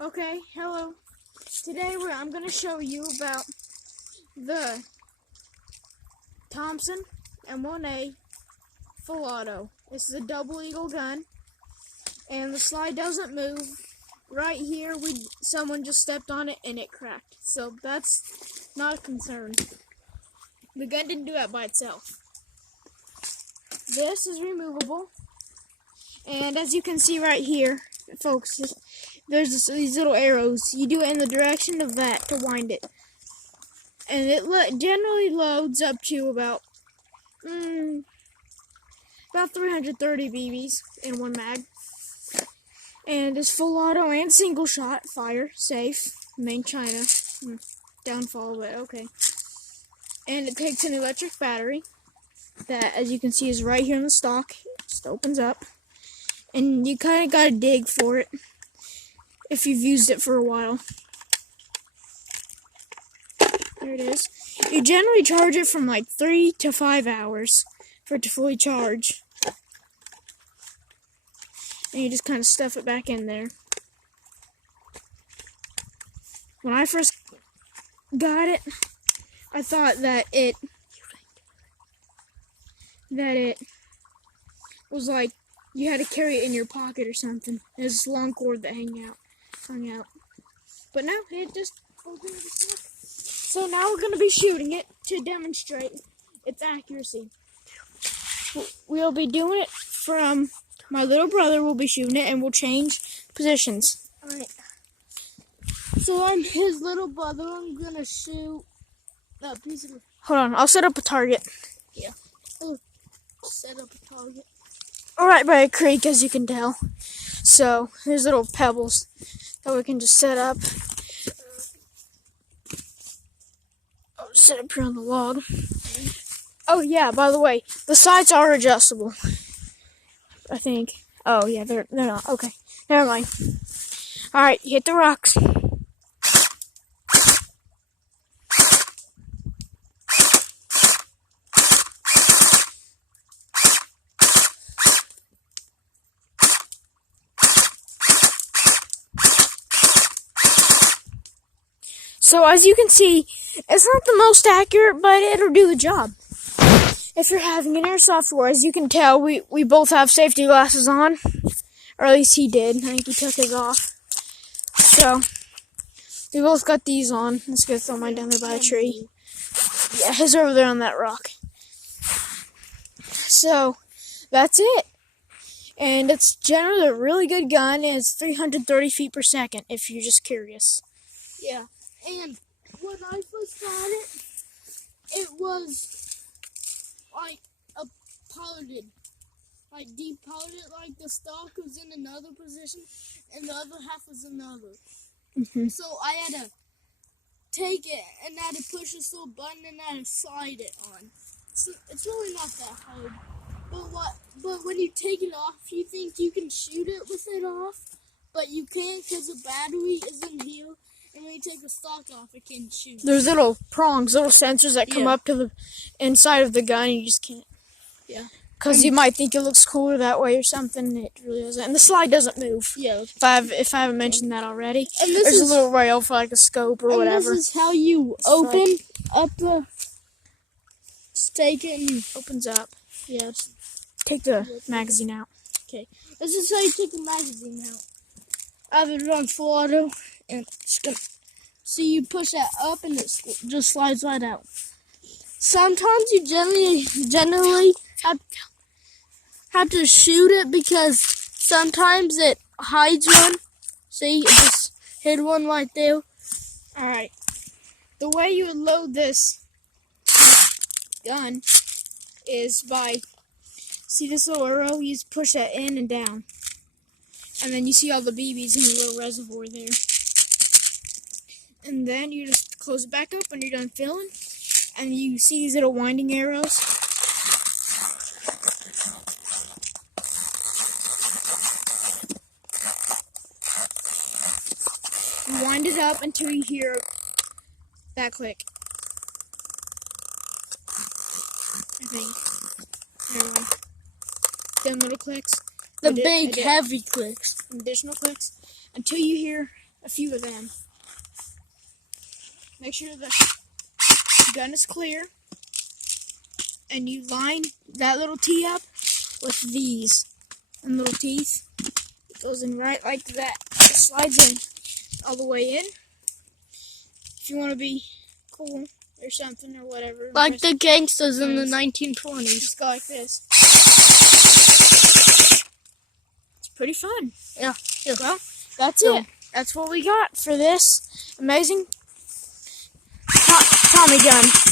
Okay, hello. Today I'm going to show you about the Thompson M1A full auto. This is a double eagle gun, and the slide doesn't move. Right here, someone just stepped on it and it cracked. So that's not a concern. The gun didn't do that by itself. This is removable, and as you can see right here, folks, there's these little arrows. You do it in the direction of that to wind it. And it generally loads up to about 330 BBs in one mag. And it's full auto and single shot, fire, safe, made China. Downfall, but okay. And it takes an electric battery that, as you can see, is right here in the stock. It just opens up. And you kind of got to dig for it if you've used it for a while. There it is. You generally charge it from like 3 to 5 hours for it to fully charge. And you just kind of stuff it back in there. When I first got it, I thought that it was like you had to carry it in your pocket or something. It was this long cord that hung out. But now it just opens itself. So now we're going to be shooting it to demonstrate its accuracy. We'll be doing it from my little brother. Will be shooting it, and we'll change positions. All right. So I'm his little brother. I'm gonna shoot that piece of. Hold on, I'll set up a target. Yeah. I'll set up a target. Right by a creek, as you can tell. So there's little pebbles that we can just set up. I'll set up here on the log. Oh yeah, by the way, the sights are adjustable, I think. Oh yeah, they're not. Okay, never mind. All right, hit the rocks. So as you can see, it's not the most accurate, but it'll do the job. If you're having an airsoft war, as you can tell, we both have safety glasses on. Or at least he did. I think he took his off. So, we both got these on. Let's go throw mine down there by a tree. Yeah, his over there on that rock. So, that's it. And it's generally a really good gun. It's 330 feet per second, if you're just curious. Yeah. And when I first got it, it was like a powdered, like deep powdered, like the stock was in another position and the other half was another. So I had to take it and I had to push this little button and I had to slide it on. So it's really not that hard. But when you take it off, you think you can shoot it with it off, but you can't because the battery isn't here. And when you take the stock off, it can shoot. There's little prongs, little sensors that come up to the inside of the gun, and you just can't. Yeah. Because you might think it looks cooler that way or something. It really doesn't. And the slide doesn't move. Yeah. If I haven't mentioned that already. And there's a little rail for like a scope or whatever. And this is how you open up the. Just take it and opens up. Yeah. Take the magazine out. Okay. This is how you take the magazine out. I have it on full auto. And so you push that up and it just slides right out. Sometimes you generally have to shoot it because sometimes it hides one. See, it just hid one right there. Alright. The way you would load this gun is by, see this little arrow? You just push that in and down. And then you see all the BBs in the little reservoir there. And then you just close it back up when you're done filling. And you see these little winding arrows. You wind it up until you hear that click. I think. Anyway. Them little clicks. The big, heavy clicks. Additional clicks. Until you hear a few of them. Make sure the gun is clear. And you line that little T up with these and little teeth. It goes in right like that. It slides in all the way in. If you want to be cool or something or whatever. Like the gangsters in the 1920s. Just go like this. It's pretty fun. Yeah. Well, that's it. That's what we got for this amazing Tommy gun.